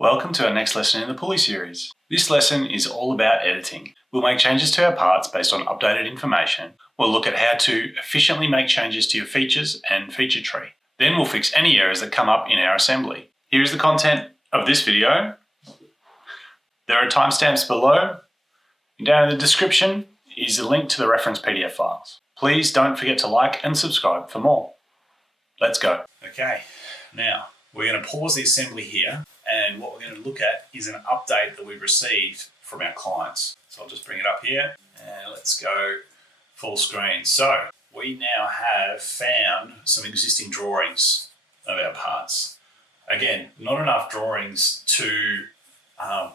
Welcome to our next lesson in the Pulley series. This lesson is all about editing. We'll make changes to our parts based on updated information. We'll look at how to efficiently make changes to your features and feature tree. Then we'll fix any errors that come up in our assembly. Here is the content of this video. There are timestamps below. And down in the description is a link to the reference PDF files. Please don't forget to like and subscribe for more. Let's go. Okay, now we're going to pause the assembly here. And what we're going to look at is an update that we've received from our clients. So I'll just bring it up here and let's go full screen. So we now have found some existing drawings of our parts. Again, not enough drawings to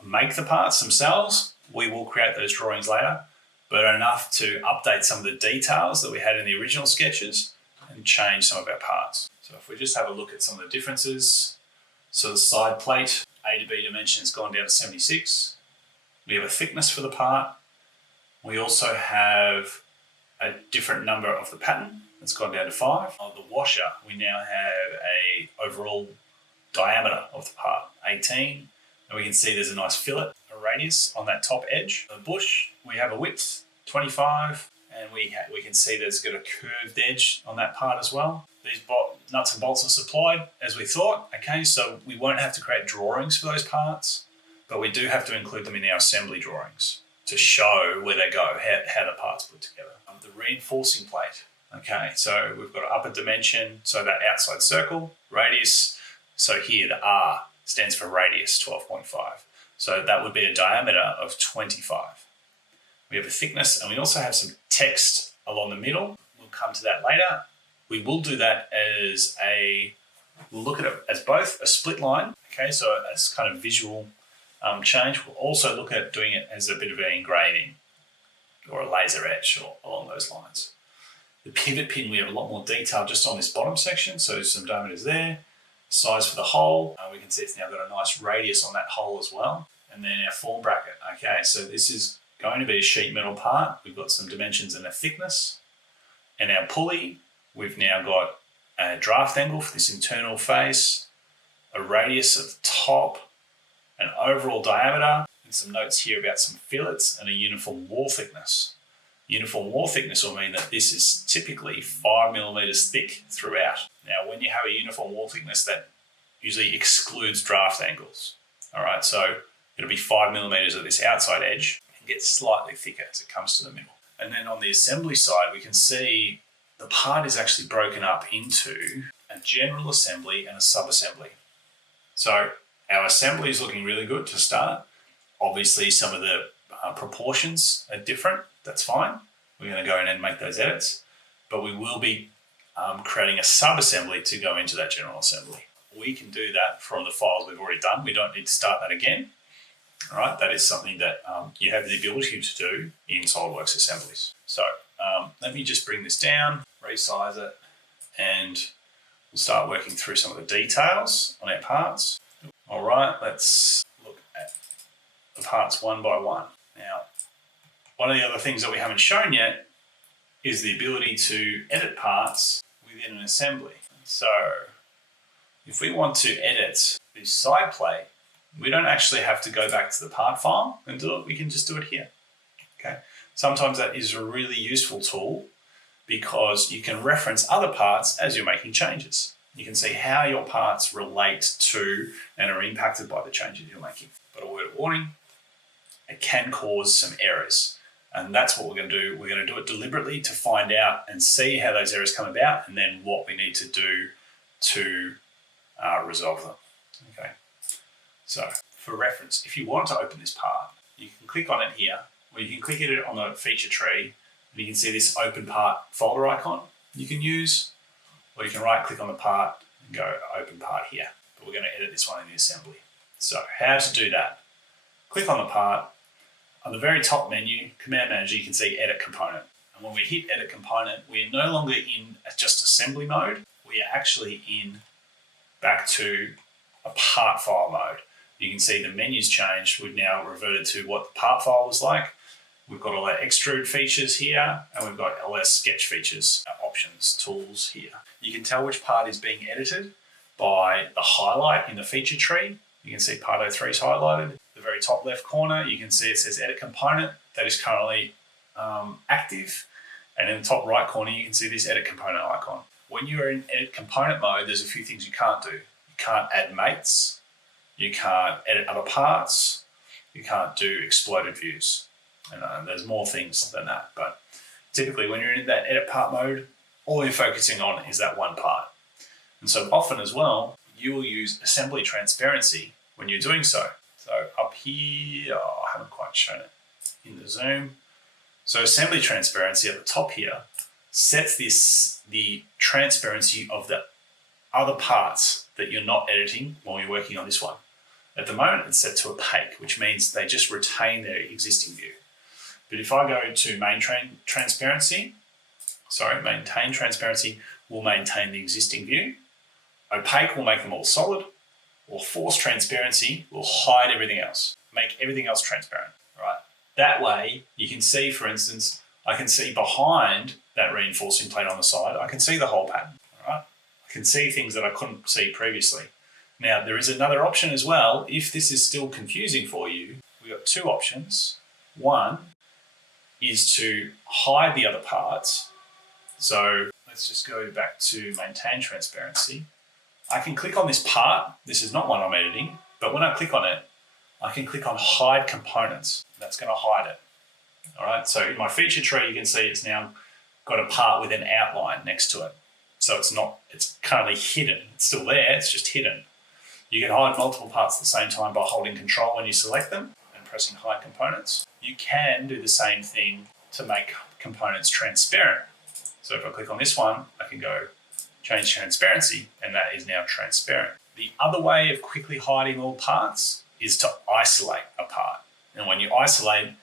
make the parts themselves. We will create those drawings later, but enough to update some of the details that we had in the original sketches and change some of our parts. So if we just have a look at some of the differences. So the side plate, A to B dimension has gone down to 76. We have a thickness for the part. We also have a different number of the pattern. It's gone down to 5. On the washer, we now have a overall diameter of the part, 18. And we can see there's a nice fillet, a radius on that top edge. The bush, we have a width, 25. And we can see there's got a curved edge on that part as well. These nuts and bolts are supplied as we thought. Okay, so we won't have to create drawings for those parts, but we do have to include them in our assembly drawings to show where they go, how the parts put together. The reinforcing plate. Okay, so we've got an upper dimension, so that outside circle, radius. So here the R stands for radius, 12.5. So that would be a diameter of 25. We have a thickness, and we also have some text along the middle. We'll come to that later. We will do that as we'll look at it as both a split line, okay, so as kind of visual change. We'll also look at doing it as a bit of an engraving or a laser etch or along those lines. The pivot pin, we have a lot more detail just on this bottom section, so some diameters there. Size for the hole, we can see it's now got a nice radius on that hole as well. And then our form bracket, okay, so this is going to be a sheet metal part. We've got some dimensions and a thickness. And our pulley, we've now got a draft angle for this internal face, a radius at the top, an overall diameter, and some notes here about some fillets and a uniform wall thickness. Uniform wall thickness will mean that this is typically 5 millimeters thick throughout. Now, when you have a uniform wall thickness, that usually excludes draft angles. All right, so it'll be 5 millimeters at this outside edge and get slightly thicker as it comes to the middle. And then on the assembly side, we can see the part is actually broken up into a general assembly and a sub-assembly. So our assembly is looking really good to start. Obviously, some of the proportions are different. That's fine. We're going to go in and make those edits. But we will be creating a sub-assembly to go into that general assembly. We can do that from the files we've already done. We don't need to start that again. All right, that is something that you have the ability to do in SolidWorks assemblies. So let me just bring this down, resize it, and we'll start working through some of the details on our parts. All right, let's look at the parts one by one. Now, one of the other things that we haven't shown yet is the ability to edit parts within an assembly. So if we want to edit this side plate, we don't actually have to go back to the part file and do it. We can just do it here. Okay. Sometimes that is a really useful tool because you can reference other parts as you're making changes. You can see how your parts relate to and are impacted by the changes you're making. But a word of warning, it can cause some errors. And that's what we're going to do. We're going to do it deliberately to find out and see how those errors come about and then what we need to do to resolve them. Okay. So for reference, if you want to open this part, you can click on it here, or you can click it on the feature tree, and you can see this open part folder icon you can use, or you can right click on the part and go open part here. But we're going to edit this one in the assembly. So how to do that? Click on the part. On the very top menu, Command Manager, you can see Edit Component. And when we hit Edit Component, we're no longer in just assembly mode. We are actually back to a part file mode. You can see the menu's changed. We've now reverted to what the part file was like. We've got all our extrude features here, and we've got all our sketch features, our options, tools here. You can tell which part is being edited by the highlight in the feature tree You can see part 03 is highlighted. The very top left corner, you can see it says edit component that is currently active. And in the top right corner, you can see this edit component icon. When you're in edit component mode, there's a few things you can't do. You can't add mates. You can't edit other parts. You can't do exploded views. And there's more things than that. But typically when you're in that edit part mode, all you're focusing on is that one part. And so often as well, you will use assembly transparency when you're doing so. So up here, I haven't quite shown it in the zoom. So assembly transparency at the top here sets the transparency of the other parts that you're not editing while you're working on this one. At the moment, it's set to opaque, which means they just retain their existing view. But if I go to maintain transparency will maintain the existing view. Opaque will make them all solid, or force transparency will hide everything else, make everything else transparent, right? That way, you can see, for instance, I can see behind that reinforcing plate on the side, I can see the whole pattern, all right? I can see things that I couldn't see previously. Now, there is another option as well. If this is still confusing for you, we've got two options. One is to hide the other parts. So let's just go back to maintain transparency. I can click on this part. This is not one I'm editing, but when I click on it, I can click on hide components. That's going to hide it. All right, so in my feature tree, you can see it's now got a part with an outline next to it. So it's currently hidden. It's still there, it's just hidden. You can hide multiple parts at the same time by holding control when you select them and pressing hide components. You can do the same thing to make components transparent. So if I click on this one, I can go change transparency, and that is now transparent. The other way of quickly hiding all parts is to isolate a part. And when you isolate,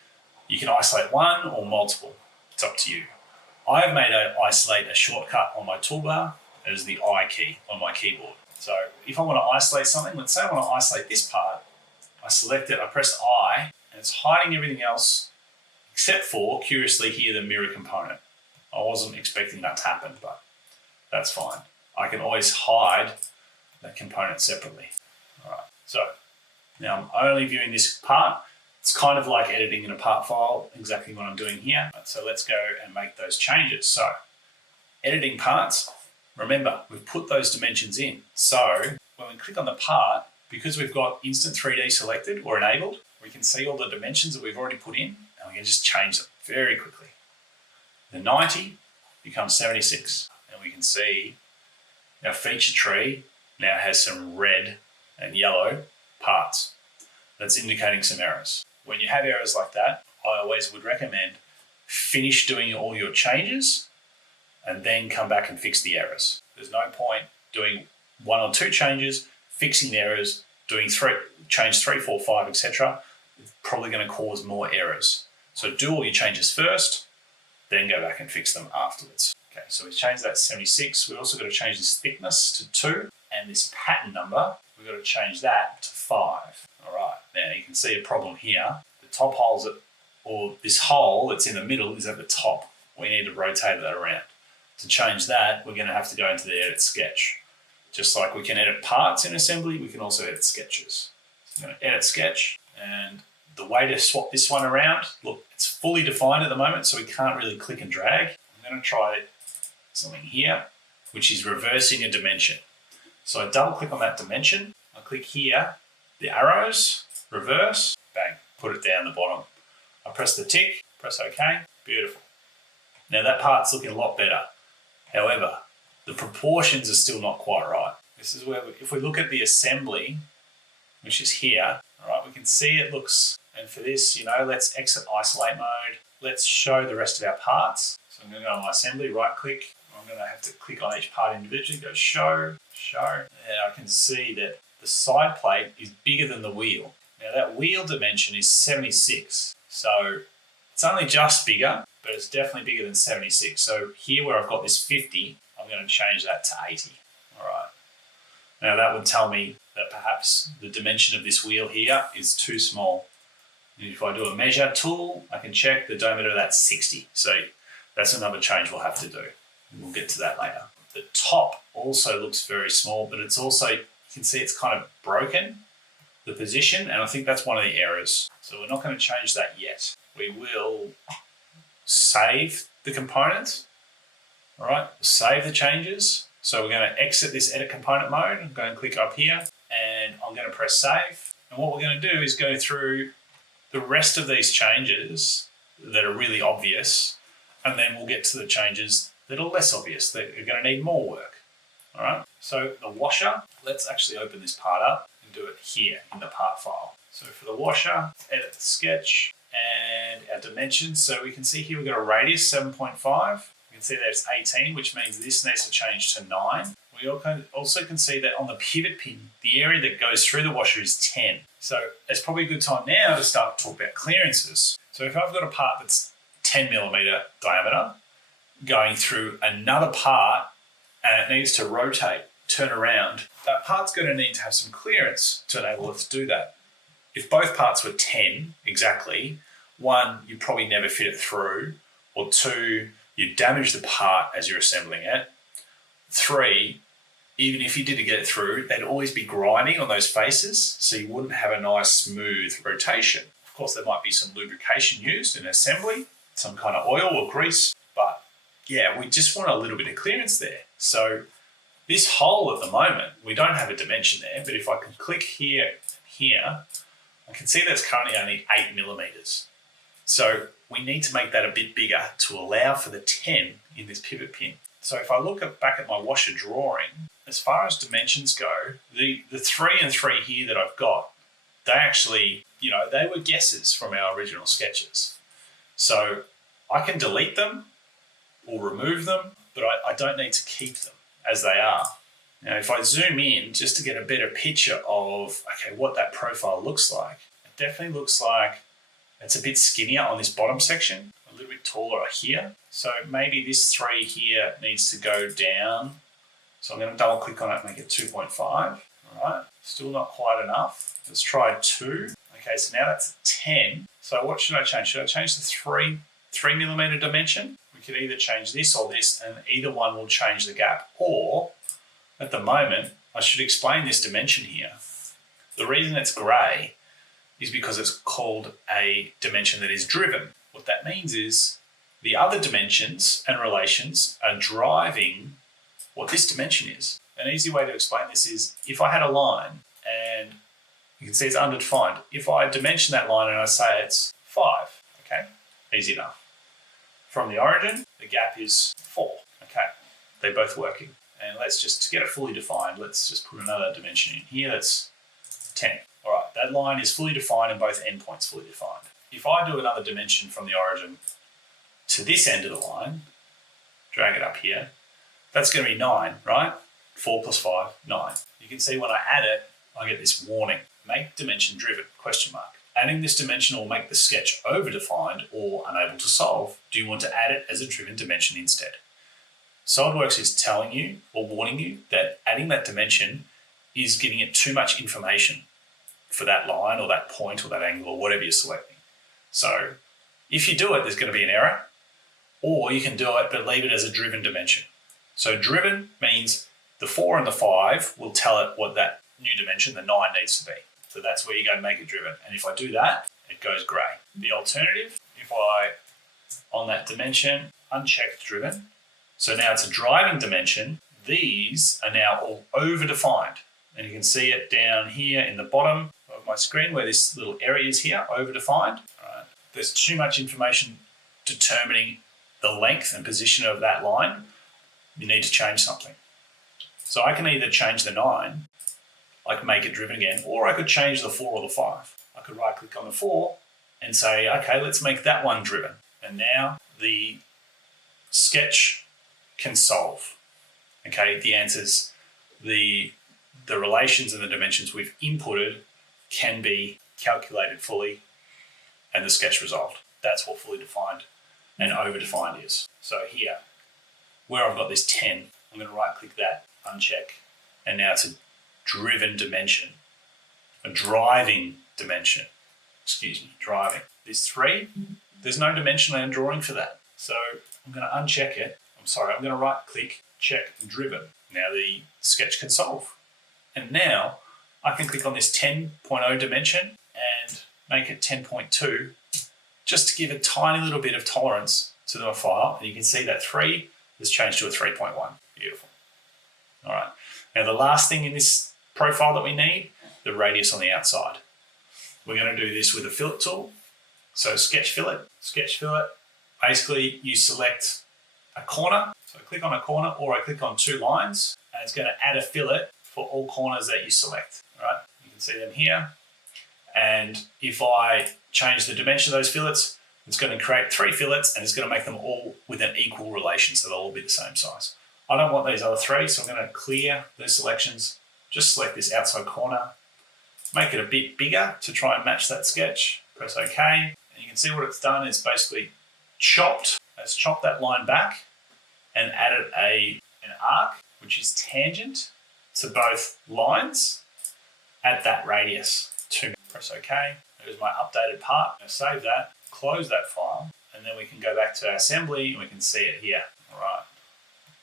you can isolate one or multiple. It's up to you. I have made isolate a shortcut on my toolbar as the I key on my keyboard. So if I want to isolate something, let's say I want to isolate this part, I select it, I press I, and it's hiding everything else except for, curiously here, the mirror component. I wasn't expecting that to happen, but that's fine. I can always hide that component separately. All right, so now I'm only viewing this part. It's kind of like editing in a part file, exactly what I'm doing here. So let's go and make those changes. So editing parts, remember, we've put those dimensions in. So when we click on the part, because we've got Instant 3D selected or enabled, we can see all the dimensions that we've already put in, and we can just change them very quickly. The 90 becomes 76, and we can see our feature tree now has some red and yellow parts. That's indicating some errors. When you have errors like that, I always would recommend finish doing all your changes and then come back and fix the errors. There's no point doing one or two changes, fixing the errors, doing change 3, 4, 5, etc. It's probably going to cause more errors. So do all your changes first, then go back and fix them afterwards. Okay, so we've changed that 76. We've also got to change this thickness to 2, and this pattern number, we've got to change that to 5. All right, now you can see a problem here. The top holes, or this hole that's in the middle is at the top. We need to rotate that around. To change that, we're going to have to go into the edit sketch. Just like we can edit parts in assembly, we can also edit sketches. So I'm going to edit sketch, and the way to swap this one around, look, it's fully defined at the moment, so we can't really click and drag. I'm going to try something here, which is reversing a dimension. So I double click on that dimension, I click here, the arrows, reverse, bang, put it down the bottom. I press the tick, press OK, beautiful. Now that part's looking a lot better. However, the proportions are still not quite right. This is where, if we look at the assembly, which is here, all right, we can see it looks, and for this, let's exit isolate mode. Let's show the rest of our parts. So I'm going to go on my assembly, right click. I'm going to have to click on each part individually, go show. And I can see that the side plate is bigger than the wheel. Now that wheel dimension is 76. So it's only just bigger, but it's definitely bigger than 76. So here where I've got this 50, I'm going to change that to 80. All right. Now that would tell me that perhaps the dimension of this wheel here is too small. And if I do a measure tool, I can check the diameter of that's 60. So that's another change we'll have to do. We'll get to that later. The top also looks very small, but it's also, you can see it's kind of broken. the position, and I think that's one of the errors. So we're not going to change that yet. We will save the component. All right, save the changes. So we're going to exit this edit component mode. I'm going to click up here and I'm going to press save. And what we're going to do is go through the rest of these changes that are really obvious, and then we'll get to the changes that are less obvious, that are going to need more work. All right, so the washer, let's actually open this part up and do it here in the part file. So for the washer, edit the sketch and our dimensions. So we can see here we've got a radius 7.5. You can see that it's 18, which means this needs to change to 9. We also can see that on the pivot pin, the area that goes through the washer is 10. So it's probably a good time now to start to talk about clearances. So if I've got a part that's 10 millimeter diameter going through another part and it needs to rotate, turn around, that part's going to need to have some clearance to enable it to do that. If both parts were 10 exactly, one, you'd probably never fit it through, or two, you'd damage the part as you're assembling it. Three, even if you did get it through, they'd always be grinding on those faces, so you wouldn't have a nice smooth rotation. Of course, there might be some lubrication used in assembly, some kind of oil or grease, but yeah, we just want a little bit of clearance there. So this hole at the moment, we don't have a dimension there, but if I can click here, I can see that's currently only 8 millimeters. So we need to make that a bit bigger to allow for the 10 in this pivot pin. So if I look back at my washer drawing, as far as dimensions go, the 3 and 3 here that I've got, they actually, they were guesses from our original sketches. So I can delete them or remove them, but I don't need to keep them as they are. Now, if I zoom in just to get a better picture of, okay, what that profile looks like, it definitely looks like it's a bit skinnier on this bottom section, a little bit taller here. So maybe this 3 here needs to go down. So I'm going to double click on it and make it 2.5. All right, still not quite enough. Let's try 2. Okay, so now that's 10. So what should I change? Should I change the 3 millimeter dimension? We could either change this or this, and either one will change the gap. Or at the moment, I should explain this dimension here. The reason it's grey is because it's called a dimension that is driven. What that means is the other dimensions and relations are driving what this dimension is. An easy way to explain this is if I had a line and you can see it's underdefined. If I dimension that line and I say it's 5, okay, easy enough. From the origin, the gap is 4, okay, they're both working. And let's just, to get it fully defined, let's just put another dimension in here, that's 10. All right, that line is fully defined and both endpoints fully defined. If I do another dimension from the origin to this end of the line, drag it up here, that's going to be 9, right? 4 plus 5, 9. You can see when I add it, I get this warning, make dimension driven, question mark. Adding this dimension will make the sketch over-defined or unable to solve. Do you want to add it as a driven dimension instead? SolidWorks is telling you or warning you that adding that dimension is giving it too much information for that line or that point or that angle or whatever you're selecting. So if you do it, there's going to be an error, or you can do it but leave it as a driven dimension. So driven means the 4 and the 5 will tell it what that new dimension, the 9, needs to be. So that's where you go and make it driven. And if I do that, it goes grey. The alternative, if I, on that dimension, uncheck driven, so now it's a driving dimension, these are now all over-defined. And you can see it down here in the bottom of my screen where this little area is here, over-defined. All right. There's too much information determining the length and position of that line. You need to change something. So I can either change the 9, I can make it driven again, or I could change the 4 or the 5. I could right click on the 4 and say, okay, let's make that one driven. And now the sketch can solve. Okay, the answers, the relations and the dimensions we've inputted can be calculated fully and the sketch resolved. That's what fully defined and over-defined is. So here, where I've got this 10, I'm going to right click that, uncheck, and now it's a driven dimension, a driving dimension, driving. This 3, there's no dimension and drawing for that. So I'm going to uncheck it. I'm going to right click, check driven. Now the sketch can solve. And now I can click on this 10.0 dimension and make it 10.2 just to give a tiny little bit of tolerance to the file. And you can see that 3 has changed to a 3.1. Beautiful. All right. Now the last thing in this profile that we need, the radius on the outside. We're going to do this with a fillet tool. So sketch fillet, basically you select a corner. So I click on a corner or I click on 2 lines and it's going to add a fillet for all corners that you select. All right, you can see them here. And if I change the dimension of those fillets, it's going to create 3 fillets and it's going to make them all with an equal relation, so they'll all be the same size. I don't want these other 3, so I'm going to clear those selections. Just select this outside corner, make it a bit bigger to try and match that sketch. Press OK, and you can see what it's done is basically chopped that line back and added an arc which is tangent to both lines at that radius. Press OK. There's my updated part. I'm going to save that, close that file, and then we can go back to our assembly and we can see it here. All right.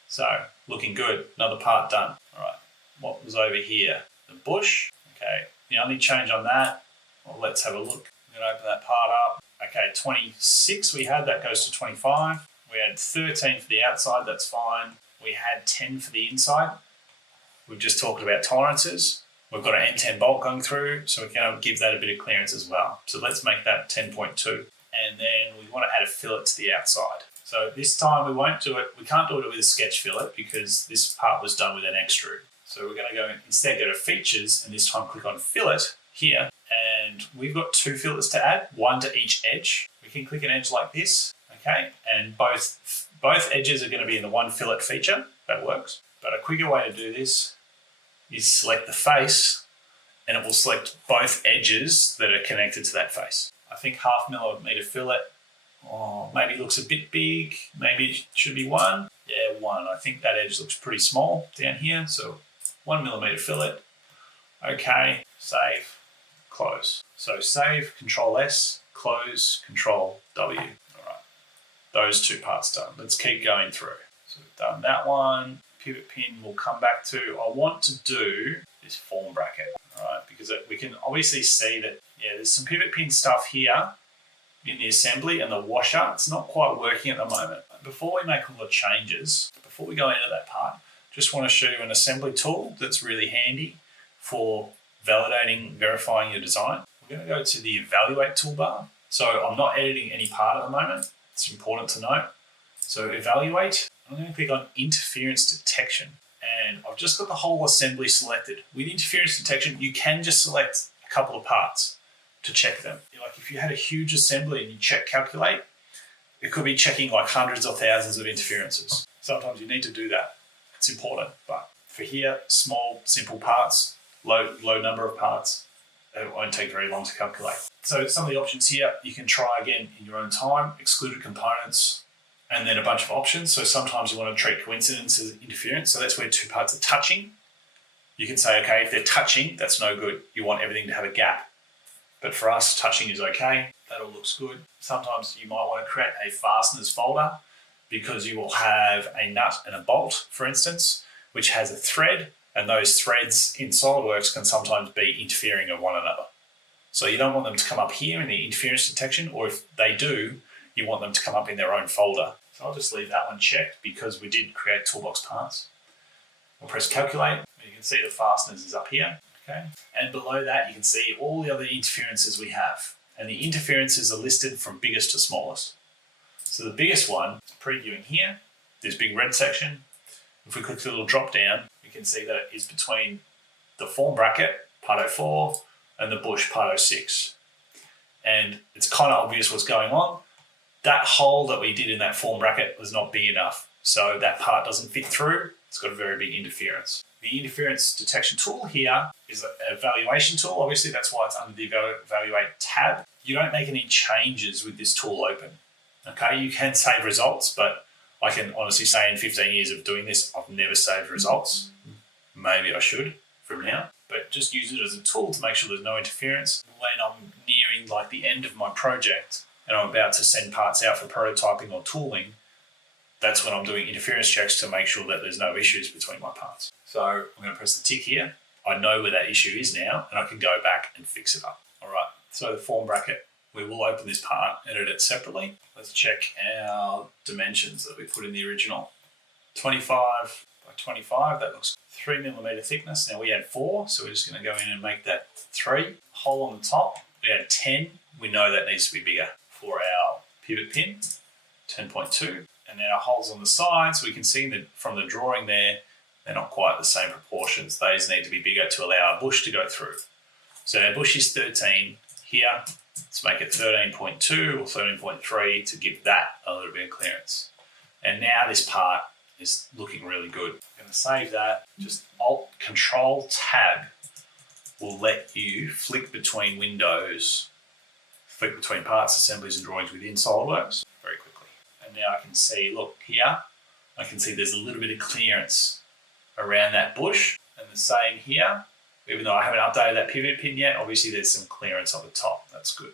So looking good. Another part done. All right. What was over here? The bush. Okay. The only change on that, well, let's have a look. I'm going to open that part up. Okay, 26 we had, that goes to 25. We had 13 for the outside, that's fine. We had 10 for the inside. We've just talked about tolerances. We've got an N10 bolt going through, so we're going to give that a bit of clearance as well. So let's make that 10.2. And then we want to add a fillet to the outside. So this time we won't do it, we can't do it with a sketch fillet because this part was done with an extrude. So we're going to go instead go to features and this time click on fillet here. And we've got 2 fillets to add, 1 to each edge. We can click an edge like this, okay? And both edges are going to be in the 1 fillet feature. That works. But a quicker way to do this is select the face and it will select both edges that are connected to that face. I think 0.5 millimeter fillet, maybe it looks a bit big. Maybe it should be 1. Yeah, 1. I think that edge looks pretty small down here. So 1 millimeter fillet. Okay, save. Close. So save, Control S, close, Control W. All right, those 2 parts done. Let's keep going through. So we've done that one. Pivot pin we'll come back to. I want to do this form bracket, all right, because we can obviously see that, yeah, there's some pivot pin stuff here in the assembly and the washer. It's not quite working at the moment. Before we make all the changes, before we go into that part, just want to show you an assembly tool that's really handy for validating, verifying your design. We're going to go to the evaluate toolbar. So I'm not editing any part at the moment. It's important to note. So evaluate, I'm going to click on interference detection. And I've just got the whole assembly selected. With interference detection, you can just select a couple of parts to check them. Like if you had a huge assembly and you check calculate, it could be checking like hundreds or thousands of interferences. Sometimes you need to do that. It's important. But for here, small, simple parts, low number of parts, it won't take very long to calculate. So some of the options here, you can try again in your own time, excluded components, and then a bunch of options. So sometimes you want to treat coincidence as interference. So that's where 2 parts are touching. You can say, okay, if they're touching, that's no good. You want everything to have a gap. But for us, touching is okay. That all looks good. Sometimes you might want to create a fasteners folder because you will have a nut and a bolt, for instance, which has a thread. And those threads in SolidWorks can sometimes be interfering with one another. So you don't want them to come up here in the interference detection, or if they do, you want them to come up in their own folder. So I'll just leave that one checked because we did create toolbox parts. We'll press calculate. You can see the fasteners is up here, okay? And below that, you can see all the other interferences we have. And the interferences are listed from biggest to smallest. So the biggest one, previewing here, this big red section. If we click the little drop down, we can see that it is between the form bracket, part 04, and the bush, part 06. And it's kind of obvious what's going on. That hole that we did in that form bracket was not big enough. So that part doesn't fit through. It's got a very big interference. The interference detection tool here is an evaluation tool. Obviously, that's why it's under the evaluate tab. You don't make any changes with this tool open. Okay, you can save results, but I can honestly say in 15 years of doing this, I've never saved results. Maybe I should from now, but just use it as a tool to make sure there's no interference. When I'm nearing like the end of my project and I'm about to send parts out for prototyping or tooling, that's when I'm doing interference checks to make sure that there's no issues between my parts. So I'm going to press the tick here. I know where that issue is now, and I can go back and fix it up. All right, so the form bracket, we will open this part, edit it separately. Let's check our dimensions that we put in the original. 25 by 25, that looks 3mm thickness. Now we had 4, so we're just going to go in and make that 3. Hole on the top, we had 10. We know that needs to be bigger for our pivot pin, 10.2. And then our holes on the sides, we can see that from the drawing there, they're not quite the same proportions. Those need to be bigger to allow our bush to go through. So our bush is 13 here. Let's make it 13.2 or 13.3 to give that a little bit of clearance. And now this part is looking really good. I'm going to save that. Just Alt Control Tab will let you flick between windows, flick between parts, assemblies and drawings within SolidWorks very quickly. And now I can see, look here, I can see there's a little bit of clearance around that bush. And the same here, even though I haven't updated that pivot pin yet, obviously there's some clearance on the top. That's good.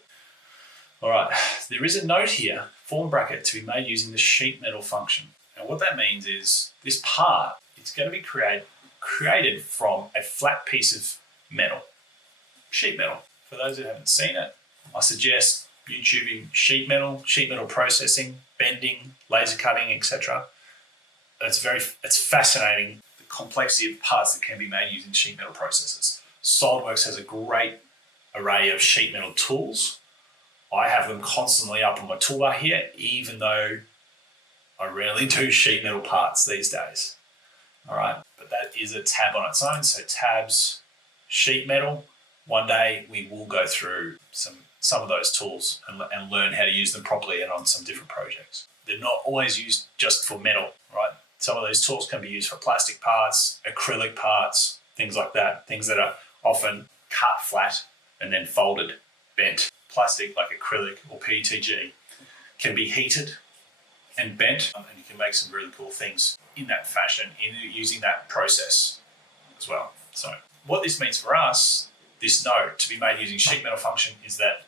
All right, there is a note here, form bracket to be made using the sheet metal function. Now what that means is this part, it's going to be created from a flat piece of metal, sheet metal. For those who haven't seen it, I suggest YouTubing sheet metal processing, bending, laser cutting, etc. It's fascinating, the complexity of parts that can be made using sheet metal processes. SolidWorks has a great array of sheet metal tools. I have them constantly up on my toolbar here, even though I rarely do sheet metal parts these days. All right, but that is a tab on its own. So tabs, sheet metal. One day we will go through some of those tools and learn how to use them properly and on some different projects. They're not always used just for metal, right? Some of those tools can be used for plastic parts, acrylic parts, things like that. Things that are often cut flat and then folded, bent. Plastic like acrylic or PETG can be heated and bent, and you can make some really cool things in that fashion, using that process as well. So what this means for us, this note to be made using sheet metal function, is that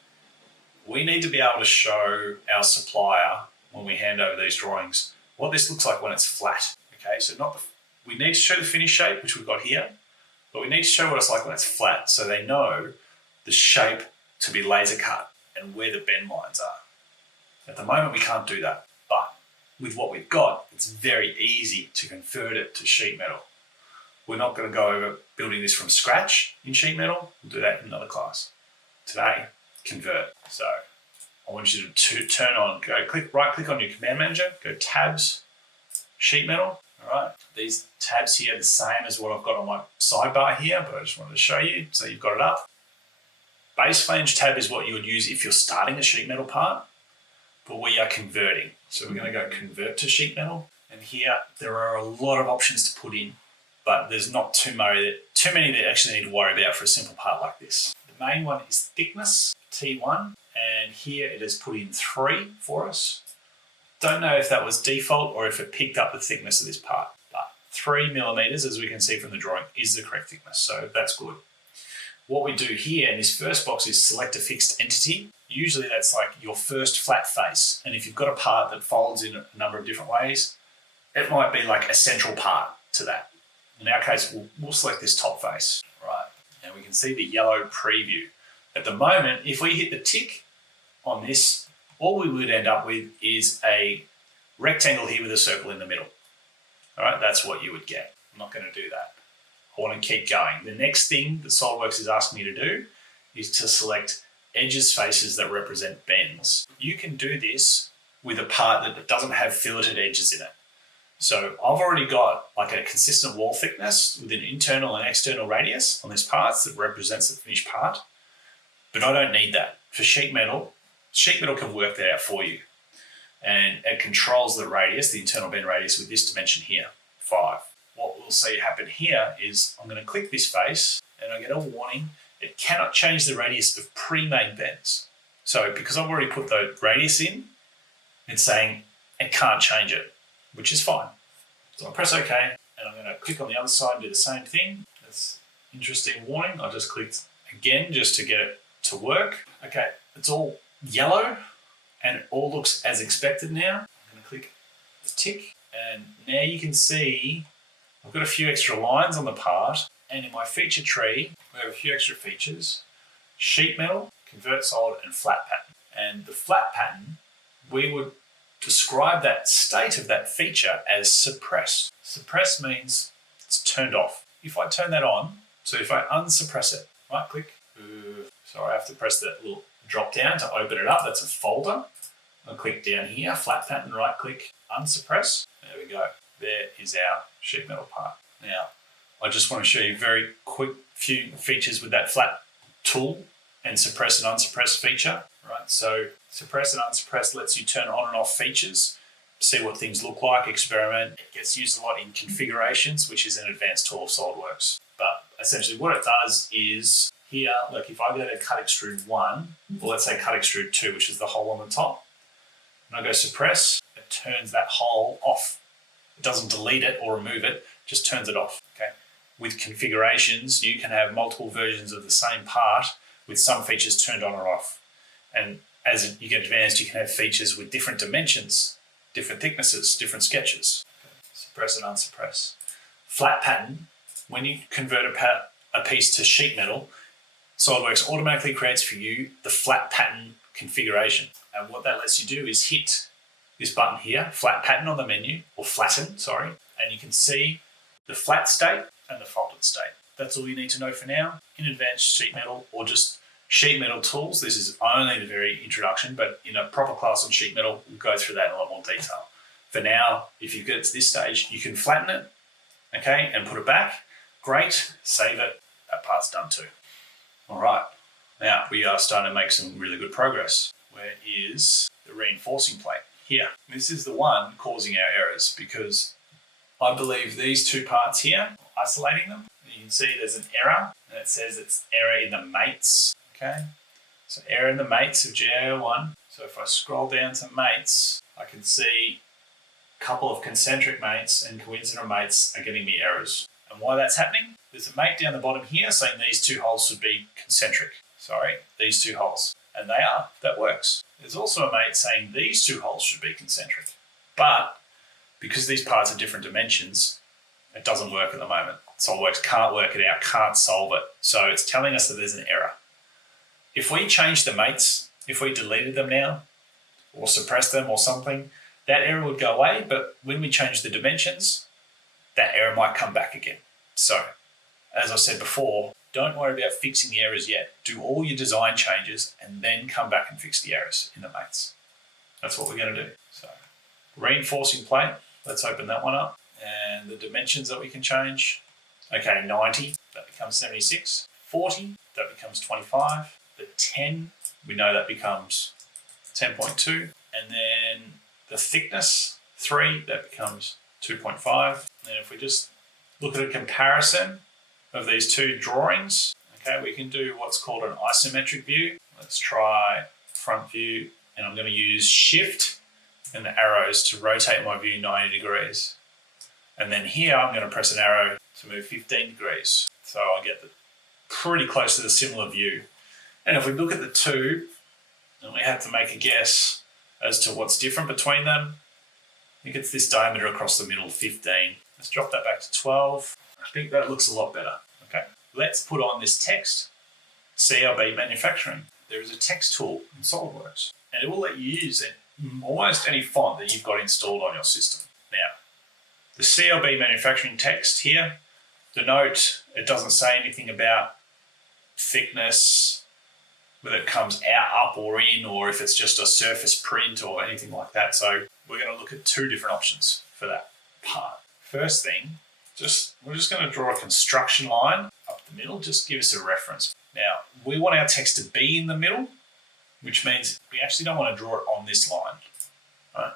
we need to be able to show our supplier when we hand over these drawings what this looks like when it's flat. Okay, so we need to show the finish shape, which we've got here, but we need to show what it's like when it's flat, so they know the shape to be laser cut and where the bend lines are. At the moment, we can't do that, but with what we've got, it's very easy to convert it to sheet metal. We're not going to go over building this from scratch in sheet metal. We'll do that in another class. Today, convert. So I want you to turn on, right click on your command manager, go tabs, sheet metal. All right, these tabs here are the same as what I've got on my sidebar here, but I just wanted to show you so you've got it up. Base flange tab is what you would use if you're starting a sheet metal part, but we are converting. So we're going to go convert to sheet metal. And here there are a lot of options to put in, but there's not too many that actually need to worry about for a simple part like this. The main one is thickness, T1, and here it has put in 3 for us. Don't know if that was default or if it picked up the thickness of this part, but 3mm, as we can see from the drawing, is the correct thickness, so that's good. What we do here in this first box is select a fixed entity. Usually that's like your first flat face. And if you've got a part that folds in a number of different ways, it might be like a central part to that. In our case, we'll select this top face. Right, and we can see the yellow preview. At the moment, if we hit the tick on this, all we would end up with is a rectangle here with a circle in the middle. All right, that's what you would get. I'm not going to do that. I want to keep going. The next thing that SolidWorks is asking me to do is to select edges faces that represent bends. You can do this with a part that doesn't have filleted edges in it. So I've already got like a consistent wall thickness with an internal and external radius on this part that represents the finished part, but I don't need that. For sheet metal can work that out for you. And it controls the radius, the internal bend radius, with this dimension here, 5. What we'll see happen here is I'm going to click this face and I get a warning. It cannot change the radius of pre-made bends. So because I've already put the radius in, it's saying it can't change it, which is fine. So I'll press OK and I'm going to click on the other side and do the same thing. That's interesting warning. I just clicked again just to get it to work. Okay, it's all yellow and it all looks as expected now. I'm going to click the tick and now you can see I've got a few extra lines on the part And in my feature tree, we have a few extra features: sheet metal, convert solid, and flat pattern. And the flat pattern, we would describe that state of that feature as suppressed. Suppressed means it's turned off. If I turn that on, so if I unsuppress it, right click, sorry, I have to press that little drop down to open it up. That's a folder. I'll click down here, flat pattern, right click, unsuppress. There we go. There is our sheet metal part. Now, I just want to show you very quick few features with that flat tool and suppress and unsuppress feature, right? So suppress and unsuppress lets you turn on and off features, see what things look like, experiment. It gets used a lot in configurations, which is an advanced tool of SolidWorks. But essentially what it does is here, like if I go to cut extrude 1, or let's say cut extrude 2, which is the hole on the top, and I go suppress, it turns that hole off. It doesn't delete it or remove it, just turns it off. Okay. With configurations, you can have multiple versions of the same part with some features turned on or off. And as you get advanced, you can have features with different dimensions, different thicknesses, different sketches. Okay. Suppress and unsuppress. Flat pattern, when you convert a piece to sheet metal, SolidWorks automatically creates for you the flat pattern configuration. And what that lets you do is hit this button here, flat pattern on the menu, or flatten, sorry, and you can see the flat state and the folded state. That's all you need to know for now. In advanced sheet metal or just sheet metal tools, this is only the very introduction, but in a proper class on sheet metal, we'll go through that in a lot more detail. For now, if you get to this stage, you can flatten it, okay, and put it back. Great, save it, that part's done too. All right, now we are starting to make some really good progress. Where is the reinforcing plate? Here. This is the one causing our errors because I believe these two parts here, isolating them, you can see there's an error and it says it's error in the mates, okay? So error in the mates of GA01. So if I scroll down to mates, I can see a couple of concentric mates and coincidental mates are getting me errors. And why that's happening? There's a mate down the bottom here saying these two holes should be concentric. Sorry, these two holes. And they are, that works. There's also a mate saying these two holes should be concentric. But because these parts are different dimensions, it doesn't work at the moment. SolidWorks can't work it out, can't solve it. So it's telling us that there's an error. If we change the mates, if we deleted them now, or suppressed them or something, that error would go away. But when we change the dimensions, that error might come back again. So, as I said before, don't worry about fixing the errors yet. Do all your design changes and then come back and fix the errors in the mates. That's what we're going to do. So, reinforcing plate, let's open that one up. And the dimensions that we can change. Okay, 90, that becomes 76. 40, that becomes 25. The 10, we know that becomes 10.2. And then the thickness, 3, that becomes 2.5. And if we just look at a comparison of these two drawings, okay, we can do what's called an isometric view. Let's try front view, and I'm going to use shift and the arrows to rotate my view 90 degrees. And then here I'm going to press an arrow to move 15 degrees. So I get pretty close to the similar view. And if we look at the two, and we have to make a guess as to what's different between them, I think it's this diameter across the middle, 15. Let's drop that back to 12. I think that looks a lot better. Okay, let's put on this text, CLB manufacturing. There is a text tool in SolidWorks, and it will let you use almost any font that you've got installed on your system. Now, the CLB manufacturing text here, the note, it doesn't say anything about thickness, whether it comes out, up or in, or if it's just a surface print or anything like that. So we're going to look at two different options for that part. First thing, we're just going to draw a construction line up the middle, just give us a reference. Now, we want our text to be in the middle, which means we actually don't want to draw it on this line. Right?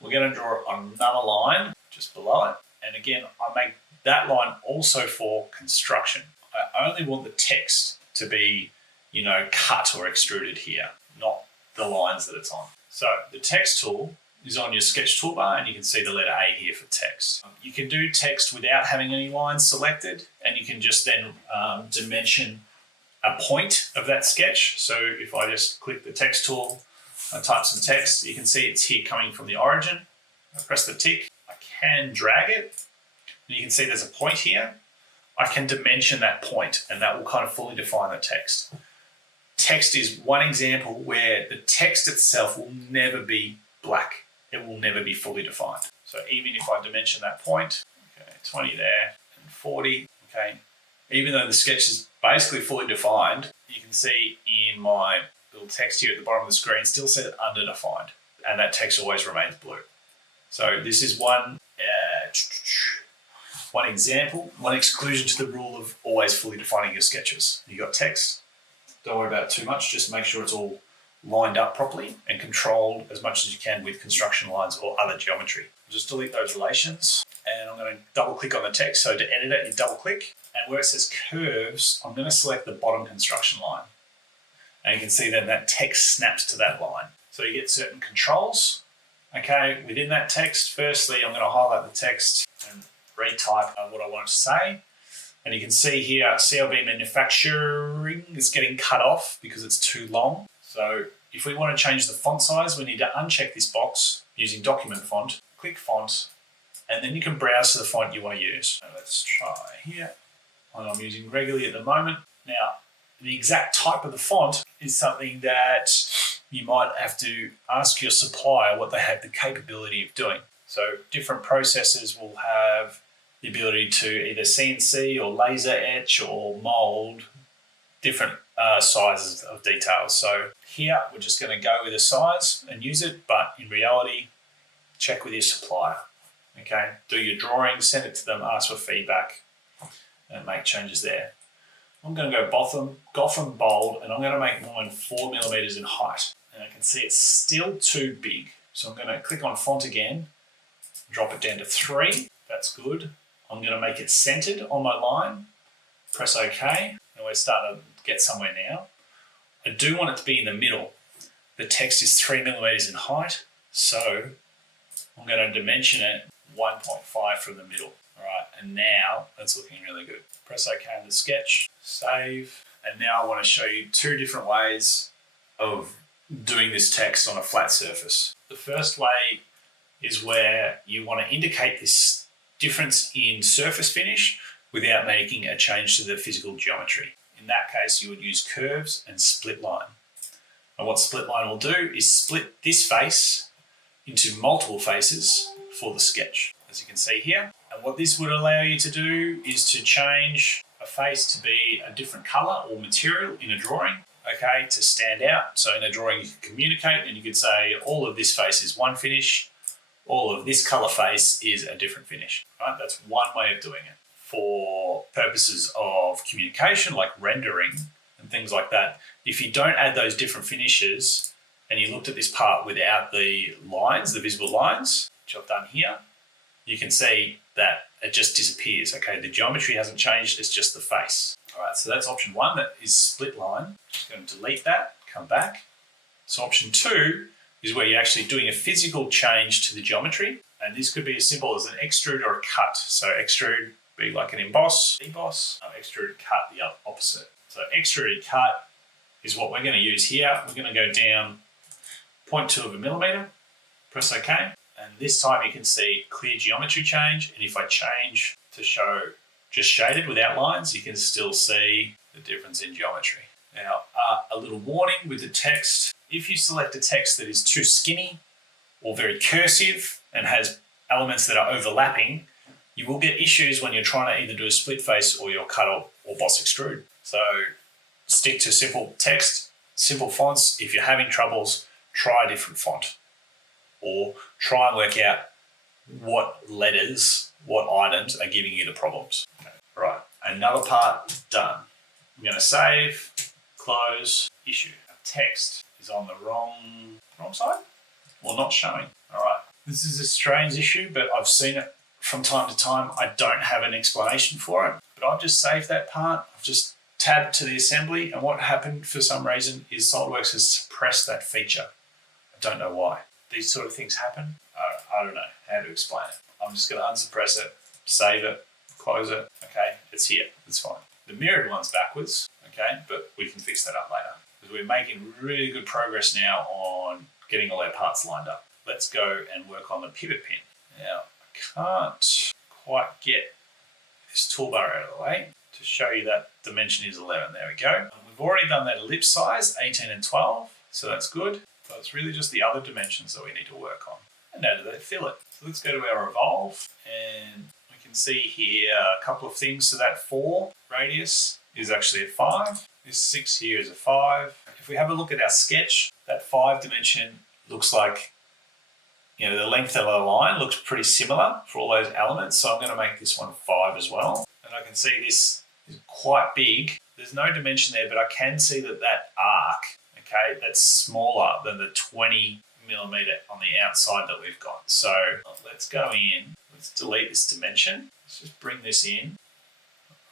We're going to draw another line just below it. And again, I make that line also for construction. I only want the text to be, cut or extruded here, not the lines that it's on. So the text tool is on your sketch toolbar, and you can see the letter A here for text. You can do text without having any lines selected, and you can just then dimension a point of that sketch. So if I just click the text tool, I type some text, you can see it's here coming from the origin. I press the tick, I can drag it, and you can see there's a point here. I can dimension that point, and that will kind of fully define the text. Text is one example where the text itself will never be black. It will never be fully defined. So even if I dimension that point, okay, 20 there and 40, okay, even though the sketch is basically fully defined, you can see in my little text here at the bottom of the screen still says underdefined, and that text always remains blue. So this is one example, one exclusion to the rule of always fully defining your sketches. You've got text, don't worry about it too much, just make sure it's all lined up properly and controlled as much as you can with construction lines or other geometry. Just delete those relations, and I'm going to double click on the text. So to edit it, you double click, and where it says curves, I'm going to select the bottom construction line. And you can see then that text snaps to that line. So you get certain controls, okay, within that text. Firstly, I'm going to highlight the text and retype what I want to say. And you can see here, CLB manufacturing is getting cut off because it's too long. So if we want to change the font size, we need to uncheck this box using document font, click font, and then you can browse to the font you want to use. So let's try here, one I'm using regularly at the moment. Now, the exact type of the font is something that you might have to ask your supplier what they have the capability of doing. So different processors will have the ability to either CNC or laser etch or mold different sizes of details. So here we're just going to go with a size and use it, but in reality, check with your supplier. Okay, do your drawing, send it to them, ask for feedback, and make changes there. I'm going to go Gotham bold, and I'm going to make mine 4 millimeters in height. And I can see it's still too big. So I'm going to click on font again, drop it down to 3. That's good. I'm going to make it centered on my line, press OK, and we're starting to get somewhere now. I do want it to be in the middle. The text is 3 millimeters in height, so I'm going to dimension it 1.5 from the middle. All right, and now that's looking really good. Press OK on the sketch, save, and now I want to show you 2 different ways of doing this text on a flat surface. The first way is where you want to indicate this difference in surface finish without making a change to the physical geometry. In that case, you would use curves and split line. And what split line will do is split this face into multiple faces for the sketch, as you can see here. And what this would allow you to do is to change a face to be a different color or material in a drawing, okay, to stand out. So in a drawing, you can communicate and you could say all of this face is one finish, all of this color face is a different finish, right? That's one way of doing it. For purposes of communication, like rendering and things like that, if you don't add those different finishes and you looked at this part without the lines, the visible lines, which I've done here, you can see that it just disappears, okay? The geometry hasn't changed, it's just the face. All right, so that's option 1, that is split line. Just going to delete that, come back. So option 2 is where you're actually doing a physical change to the geometry. And this could be as simple as an extrude or a cut. So extrude be like an emboss, extrude, cut the opposite. So extruded cut is what we're going to use here. We're going to go down 0.2 of a millimeter, press OK. And this time you can see clear geometry change. And if I change to show just shaded without lines, you can still see the difference in geometry. Now, a little warning with the text. If you select a text that is too skinny or very cursive and has elements that are overlapping, you will get issues when you're trying to either do a split face or your cut or boss extrude. So stick to simple text, simple fonts. If you're having troubles, try a different font or try and work out what letters, what items are giving you the problems. Okay. Right, another part done. I'm going to save, close, issue. Our text is on the wrong side or not showing. All right, this is a strange issue, but I've seen it from time to time. I don't have an explanation for it, but I've just saved that part. I've just tabbed to the assembly, and what happened for some reason is SolidWorks has suppressed that feature. I don't know why. These sort of things happen. I don't know how to explain it. I'm just going to unsuppress it, save it, close it. Okay, it's here. It's fine. The mirrored one's backwards, okay, but we can fix that up later because we're making really good progress now on getting all our parts lined up. Let's go and work on the pivot pin. Now, I can't quite get this toolbar out of the way to show you that dimension is 11. There we go. We've already done that ellipse size, 18 and 12, so that's good. So it's really just the other dimensions that we need to work on. And now to the fillet. So let's go to our revolve, and we can see here a couple of things. So that 4 radius is actually a 5. This 6 here is a 5. If we have a look at our sketch, that 5 dimension looks like, you know, the length of the line looks pretty similar for all those elements. So I'm going to make this one 5 as well. And I can see this is quite big. There's no dimension there, but I can see that that arc, okay, that's smaller than the 20 millimeter on the outside that we've got. So let's go in, let's delete this dimension. Let's just bring this in.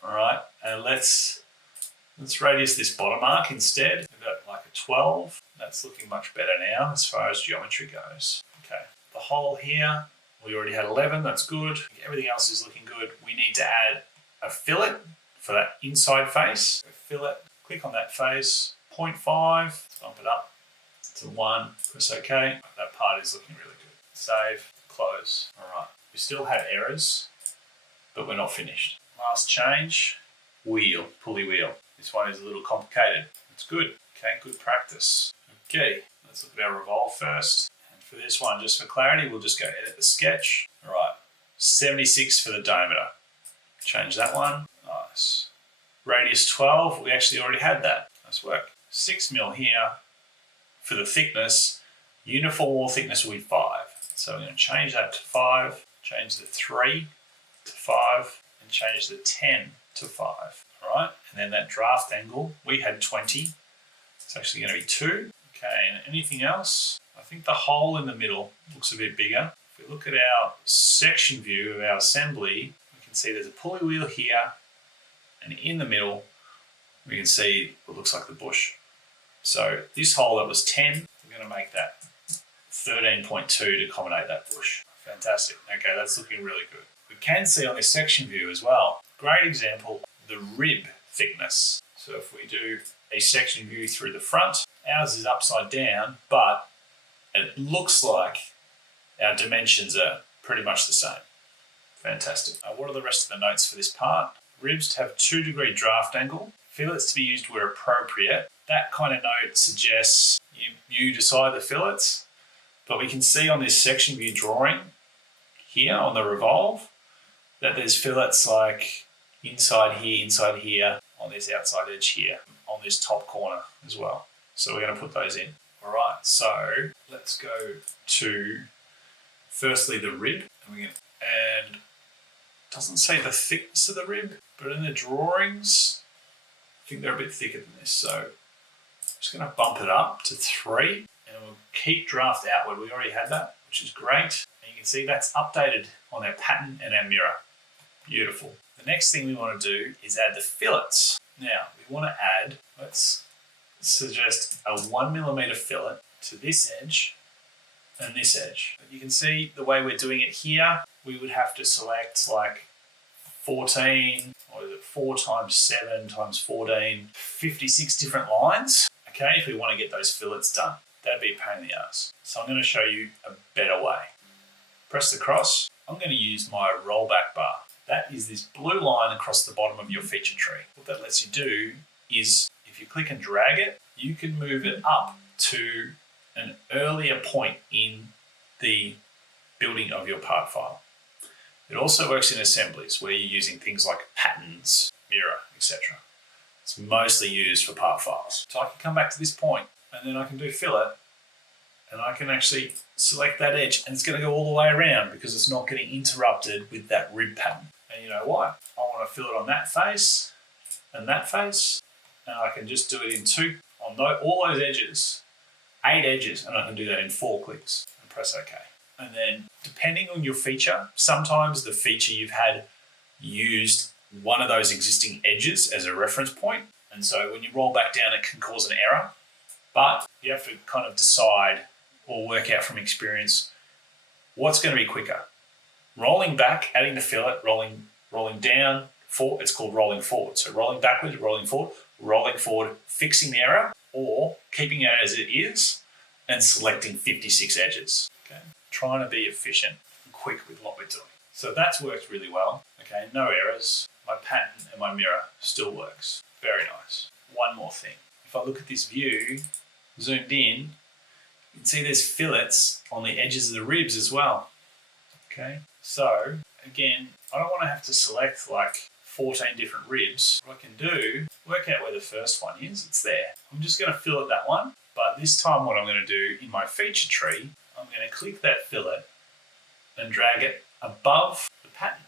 All right, and let's radius this bottom arc instead. We've got like a 12. That's looking much better now as far as geometry goes. Okay, the hole here, we already had 11, that's good. Everything else is looking good. We need to add a fillet for that inside face. So fillet, click on that face, 0.5, bump it up to 1, press OK. That part is looking really good. Save, close. All right, we still have errors, but we're not finished. Last change, wheel, pulley wheel. This one is a little complicated. It's good. Okay, good practice. Okay, let's look at our revolve first. And for this one, just for clarity, we'll just go edit the sketch. All right, 76 for the diameter. Change that one. Nice. Radius 12, we actually already had that. Nice work. 6 mil here for the thickness. Uniform wall thickness will be 5. So we're going to change that to 5, change the 3 to 5, and change the 10 to 5. All right, and then that draft angle, we had 20. It's actually going to be 2. Okay, and anything else? I think the hole in the middle looks a bit bigger. If we look at our section view of our assembly, we can see there's a pulley wheel here, and in the middle, we can see what looks like the bush. So this hole that was 10, we're going to make that 13.2 to accommodate that bush. Fantastic. Okay, that's looking really good. We can see on this section view as well, great example, the rib thickness. So if we do a section view through the front, ours is upside down, but it looks like our dimensions are pretty much the same. Fantastic. What are the rest of the notes for this part? Ribs to have 2-degree draft angle, fillets to be used where appropriate. That kind of note suggests you decide the fillets, but we can see on this section view drawing here on the revolve that there's fillets like inside here, on this outside edge here, on this top corner as well. So we're going to put those in. All right, so let's go to firstly the rib, and it doesn't say the thickness of the rib, but in the drawings, I think they're a bit thicker than this. So I'm just going to bump it up to 3, and we'll keep draft outward. We already had that, which is great. And you can see that's updated on our pattern and our mirror. Beautiful. The next thing we want to do is add the fillets. Now, we want to add, let's suggest a 1mm fillet to this edge and this edge. You can see the way we're doing it here, we would have to select like 14, or is it 4 times 7 times 14, 56 different lines, okay, if we want to get those fillets done. That'd be a pain in the ass. So I'm going to show you a better way. Press the cross. I'm going to use my rollback bar. That is this blue line across the bottom of your feature tree. What that lets you do is, if you click and drag it, you can move it up to an earlier point in the building of your part file. It also works in assemblies where you're using things like patterns, mirror, etc. It's mostly used for part files. So I can come back to this point, and then I can do fillet, and I can actually select that edge, and it's going to go all the way around because it's not getting interrupted with that rib pattern. And you know what? I want to fillet on that face and that face, and I can just do it in 2 on all those edges, 8 edges, and I can do that in 4 clicks and press OK. And then depending on your feature, sometimes the feature you've had used one of those existing edges as a reference point, and so when you roll back down it can cause an error, but you have to kind of decide or work out from experience what's going to be quicker. Rolling back, adding the fillet, rolling down, it's called rolling forward. So rolling backwards, rolling forward, fixing the error, or keeping it as it is and selecting 56 edges. Okay, trying to be efficient and quick with what we're doing. So that's worked really well. Okay, no errors. my pattern and my mirror still works. Very nice. One more thing. If I look at this view, zoomed in, you can see there's fillets on the edges of the ribs as well. Okay, so again, I don't want to have to select like 14 different ribs. What I can do, work out where the first one is, it's there. I'm just going to fillet that one, but this time what I'm going to do in my feature tree, I'm going to click that fillet and drag it above the pattern.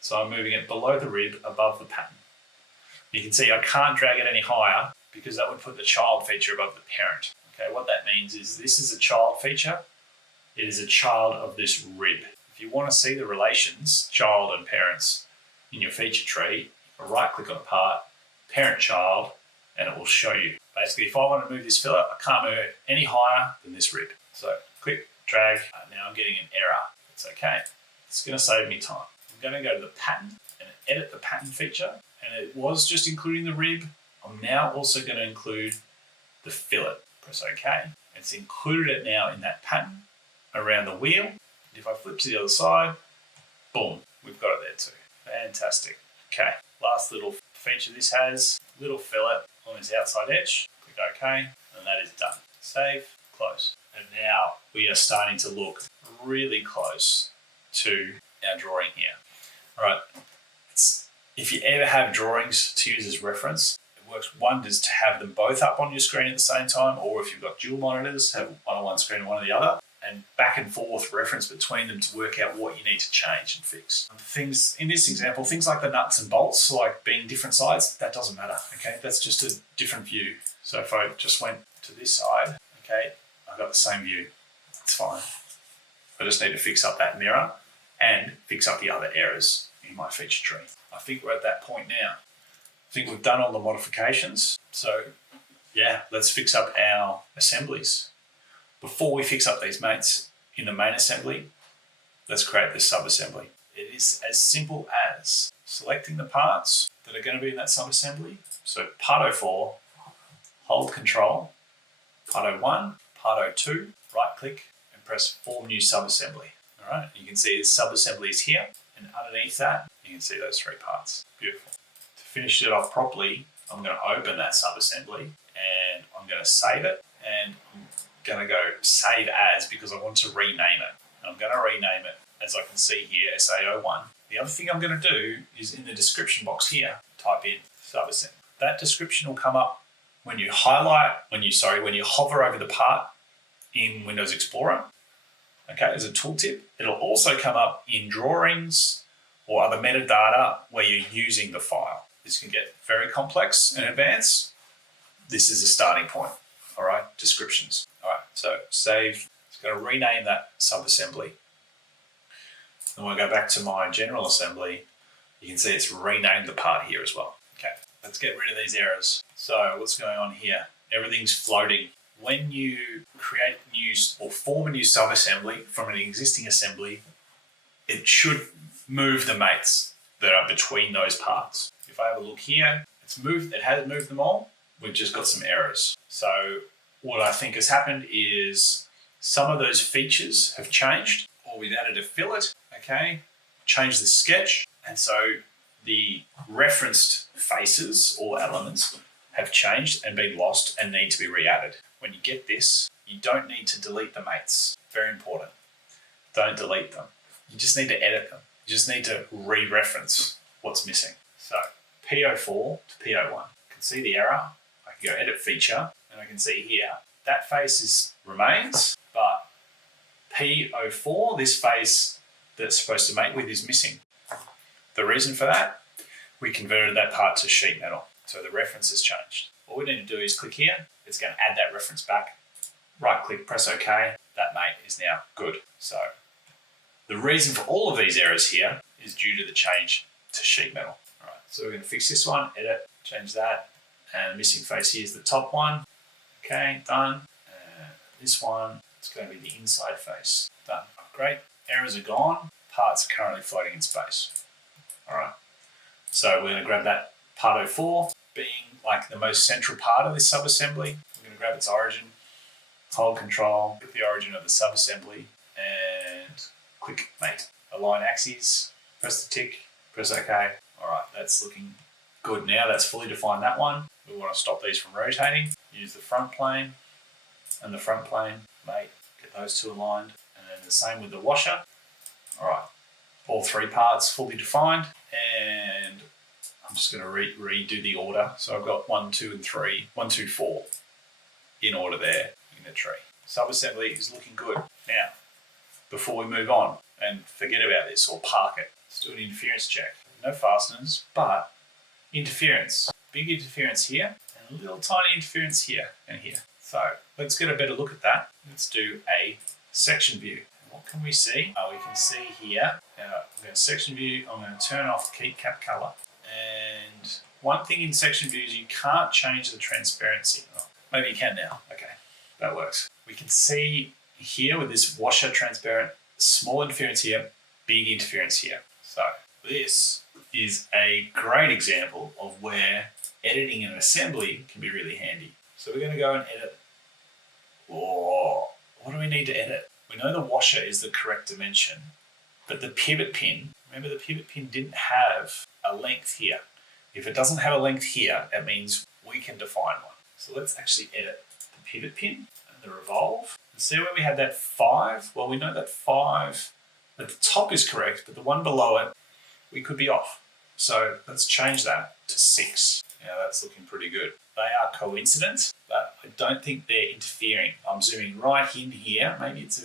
So I'm moving it below the rib, above the pattern. You can see I can't drag it any higher because that would put the child feature above the parent. Okay, what that means is this is a child feature. It is a child of this rib. If you want to see the relations, child and parents, in your feature tree, you can right click on a part, parent-child, and it will show you. Basically, if I want to move this fillet, I can't move it any higher than this rib. So click, drag, now I'm getting an error. It's okay. It's going to save me time. I'm going to go to the pattern and edit the pattern feature. And it was just including the rib. I'm now also going to include the fillet. Press OK. It's included it now in that pattern around the wheel. And if I flip to the other side, boom, we've got it there too. Fantastic. Okay, last little feature this has, little fillet on this outside edge. Click OK, and that is done. Save, close. And now we are starting to look really close to our drawing here. All right, if you ever have drawings to use as reference, it works wonders to have them both up on your screen at the same time, or if you've got dual monitors, have one on one screen and one on the other, and back and forth reference between them to work out what you need to change and fix. Things, in this example, things like the nuts and bolts, like being different sides, that doesn't matter, okay? That's just a different view. So if I just went to this side, okay, I've got the same view, it's fine. I just need to fix up that mirror and fix up the other errors in my feature tree. I think we're at that point now. I think we've done all the modifications. So yeah, let's fix up our assemblies. Before we fix up these mates in the main assembly, let's create this sub-assembly. It is as simple as selecting the parts that are going to be in that sub-assembly. So part 04, hold control, part 01, part 02, right click and press form new sub-assembly. All right, you can see the sub-assembly is here, and underneath that, you can see those three parts. Beautiful. To finish it off properly, I'm going to open that sub-assembly and I'm going to save it, and I'm going to go save as because I want to rename it. And I'm going to rename it, as I can see here, SA01. The other thing I'm going to do is in the description box here, type in sub-assembly. That description will come up when you hover over the part in Windows Explorer. Okay, as a tooltip. It'll also come up in drawings or other metadata where you're using the file. This can get very complex and advanced. This is a starting point. All right, descriptions. All right, so save. It's going to rename that sub-assembly. Then we'll go back to my general assembly. You can see it's renamed the part here as well. Okay, let's get rid of these errors. So what's going on here? Everything's floating. When you create new or form a new sub-assembly from an existing assembly, it should move the mates that are between those parts. If I have a look here, it has moved them all. We've just got some errors. So what I think has happened is some of those features have changed, or we've added a fillet, okay, changed the sketch, and so the referenced faces or elements have changed and been lost and need to be re-added. When you get this, you don't need to delete the mates. Very important. Don't delete them. You just need to edit them. You just need to re-reference what's missing. So P04 to P01. You can see the error. I can go edit feature, and I can see here that face remains, but P04, this face that's supposed to mate with, is missing. The reason for that, we converted that part to sheet metal, so the reference has changed. All we need to do is click here. It's going to add that reference back. Right click, press OK. That mate is now good. So the reason for all of these errors here is due to the change to sheet metal. All right, so we're going to fix this one, edit, change that. And the missing face here is the top one. Okay, done. This one, it's going to be the inside face. Done. Great. Errors are gone. Parts are currently floating in space. All right. So we're going to grab that part 04, being like the most central part of this sub-assembly. We're going to grab its origin, hold control, pick the origin of the sub-assembly, and click mate. Align axes, press the tick, press OK. All right, that's looking good now. That's fully defined, that one. We want to stop these from rotating. Use the front plane and the front plane, mate. Get those two aligned. And then the same with the washer. All right, all three parts fully defined. And I'm just going to redo the order. So I've got 1, 2, and 3, 1, 2, 4 in order there in the tree. Sub-assembly is looking good. Now, before we move on and forget about this or park it, let's do an interference check. No fasteners, but interference. Big interference here and a little tiny interference here and here. So let's get a better look at that. Let's do a section view. What can we see? We can see here, I'm going to section view, I'm going to turn off the key cap color. And one thing in section view is you can't change the transparency. Oh, maybe you can now. Okay, that works. We can see here with this washer transparent, small interference here, big interference here. So this is a great example of where editing an assembly can be really handy. So we're going to go and edit. Oh, what do we need to edit? We know the washer is the correct dimension, but the pivot pin, remember the pivot pin didn't have a length here. If it doesn't have a length here, that means we can define one. So let's actually edit the pivot pin and the revolve. And see where we had that 5? Well, we know that 5 at the top is correct, but the one below it, we could be off. So let's change that to 6. Now that's looking pretty good. They are coincident, but I don't think they're interfering. I'm zooming right in here. Maybe it's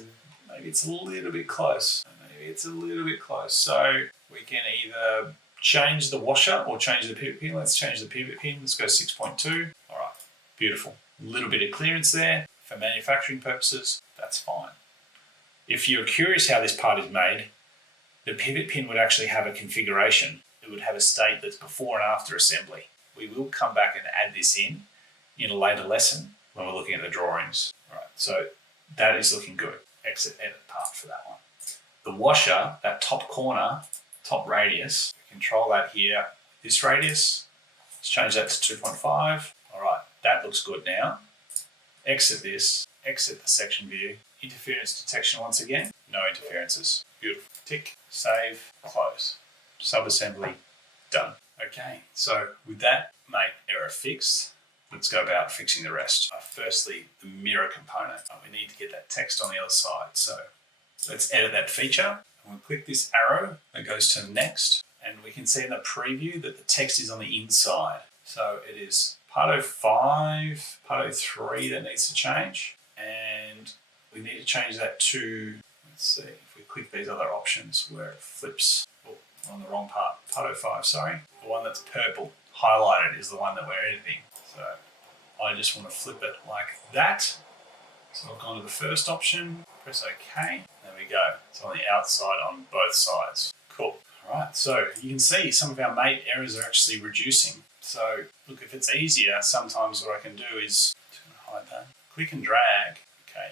a little bit close. Maybe it's a little bit close. So we can either change the washer or change the pivot pin. Let's change the pivot pin. Let's go 6.2. All right, beautiful. A little bit of clearance there. For manufacturing purposes, that's fine. If you're curious how this part is made, the pivot pin would actually have a configuration. It would have a state that's before and after assembly. We will come back and add this in a later lesson when we're looking at the drawings. All right, so that is looking good. Exit edit part for that one. The washer, that top corner, top radius, control that here. This radius, let's change that to 2.5. All right, that looks good now. Exit this, exit the section view. Interference detection once again. No interferences. Beautiful. Tick, save, close. Sub-assembly, done. Okay, so with that, error fixed, let's go about fixing the rest. Firstly, the mirror component. We need to get that text on the other side. So let's edit that feature. We'll click this arrow that goes to next, and we can see in the preview that the text is on the inside. So it is part 05, part 03 that needs to change, and we need to change that to, let's see, if we click these other options where it flips, on the wrong part, part 05, sorry. The one that's purple highlighted is the one that we're editing. So I just want to flip it like that. So I've gone to the first option, press OK, there we go. It's on the outside on both sides. Cool. All right, so you can see some of our mate errors are actually reducing. So look, if it's easier, sometimes what I can do is, hide that, click and drag, okay.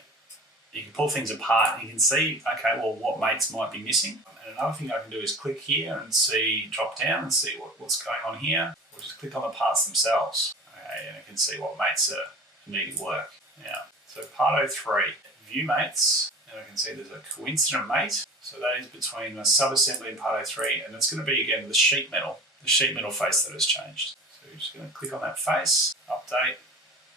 You can pull things apart and you can see, okay, well, what mates might be missing. And another thing I can do is click here and see, drop down and see what's going on here. Or just click on the parts themselves. Okay, and I can see what mates are needing work. Now, so part 03, view mates, and I can see there's a coincident mate. So that is between the sub-assembly and part 03, and it's going to be, again, the sheet metal face that has changed. So you're just going to click on that face, update,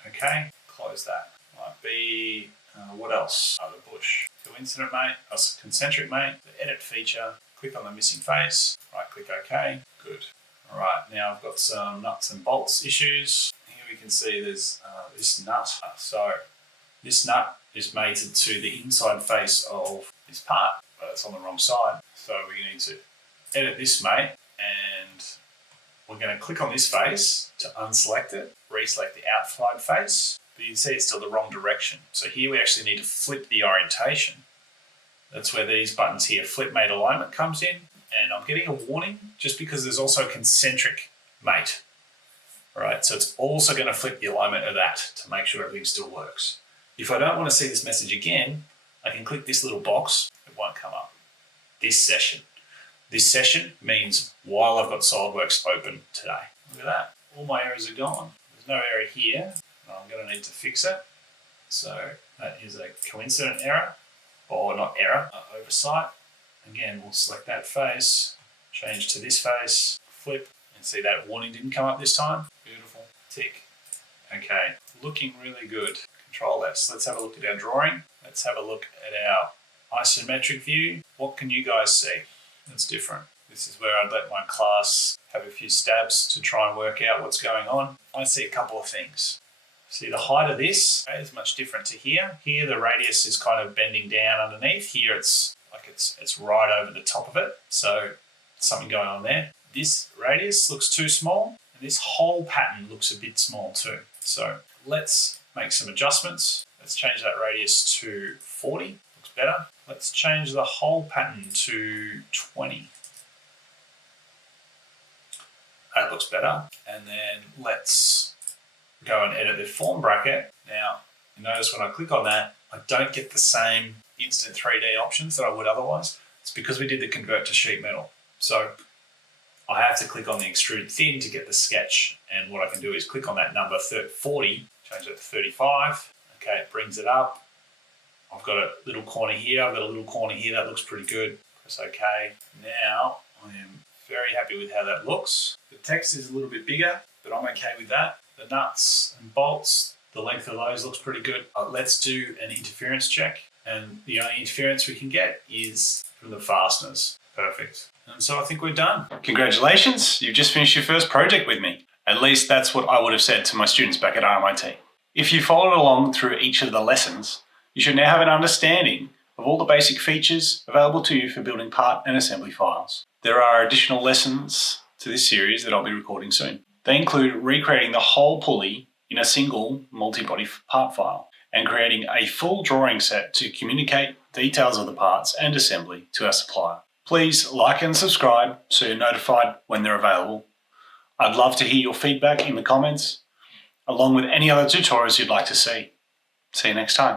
okay, close that. Might be, what else? The bush. Coincident mate, concentric mate, the edit feature, click on the missing face, right click OK, good. All right, now I've got some nuts and bolts issues. Here we can see there's this nut. So this nut is mated to the inside face of this part, but it's on the wrong side. So we need to edit this mate, and we're going to click on this face to unselect it, reselect the outside face. But you can see it's still the wrong direction. So here we actually need to flip the orientation. That's where these buttons here, flip mate alignment, comes in. And I'm getting a warning just because there's also concentric mate. All right, so it's also going to flip the alignment of that to make sure everything still works. If I don't want to see this message again, I can click this little box. It won't come up. This session. This session means while I've got SolidWorks open today. Look at that. All my errors are gone. There's no error here. I'm going to need to fix it. So that is a coincident error, or not error, oversight. Again, we'll select that face, change to this face, flip and see that warning didn't come up this time. Beautiful. Tick. Okay, looking really good. Control S. Let's have a look at our drawing. Let's have a look at our isometric view. What can you guys see that's different? This is where I'd let my class have a few stabs to try and work out what's going on. I see a couple of things. See, the height of this is much different to here. Here the radius is kind of bending down underneath. Here it's like it's right over the top of it. So something going on there. This radius looks too small, and this whole pattern looks a bit small too. So let's make some adjustments. Let's change that radius to 40. Looks better. Let's change the whole pattern to 20. That looks better. And then let's go and edit the form bracket. Now, you notice when I click on that, I don't get the same instant 3D options that I would otherwise. It's because we did the convert to sheet metal. So I have to click on the extrude thin to get the sketch. And what I can do is click on that number 40, change it to 35. Okay, it brings it up. I've got a little corner here. I've got a little corner here. That looks pretty good. Press OK. Now I am very happy with how that looks. The text is a little bit bigger, but I'm okay with that. The nuts and bolts, the length of those looks pretty good. Let's do an interference check. And the only interference we can get is from the fasteners. Perfect. And so I think we're done. Congratulations, you've just finished your first project with me. At least that's what I would have said to my students back at RMIT. If you followed along through each of the lessons, you should now have an understanding of all the basic features available to you for building part and assembly files. There are additional lessons to this series that I'll be recording soon. They include recreating the whole pulley in a single multi-body part file and creating a full drawing set to communicate details of the parts and assembly to our supplier. Please like and subscribe so you're notified when they're available. I'd love to hear your feedback in the comments, along with any other tutorials you'd like to see. See you next time.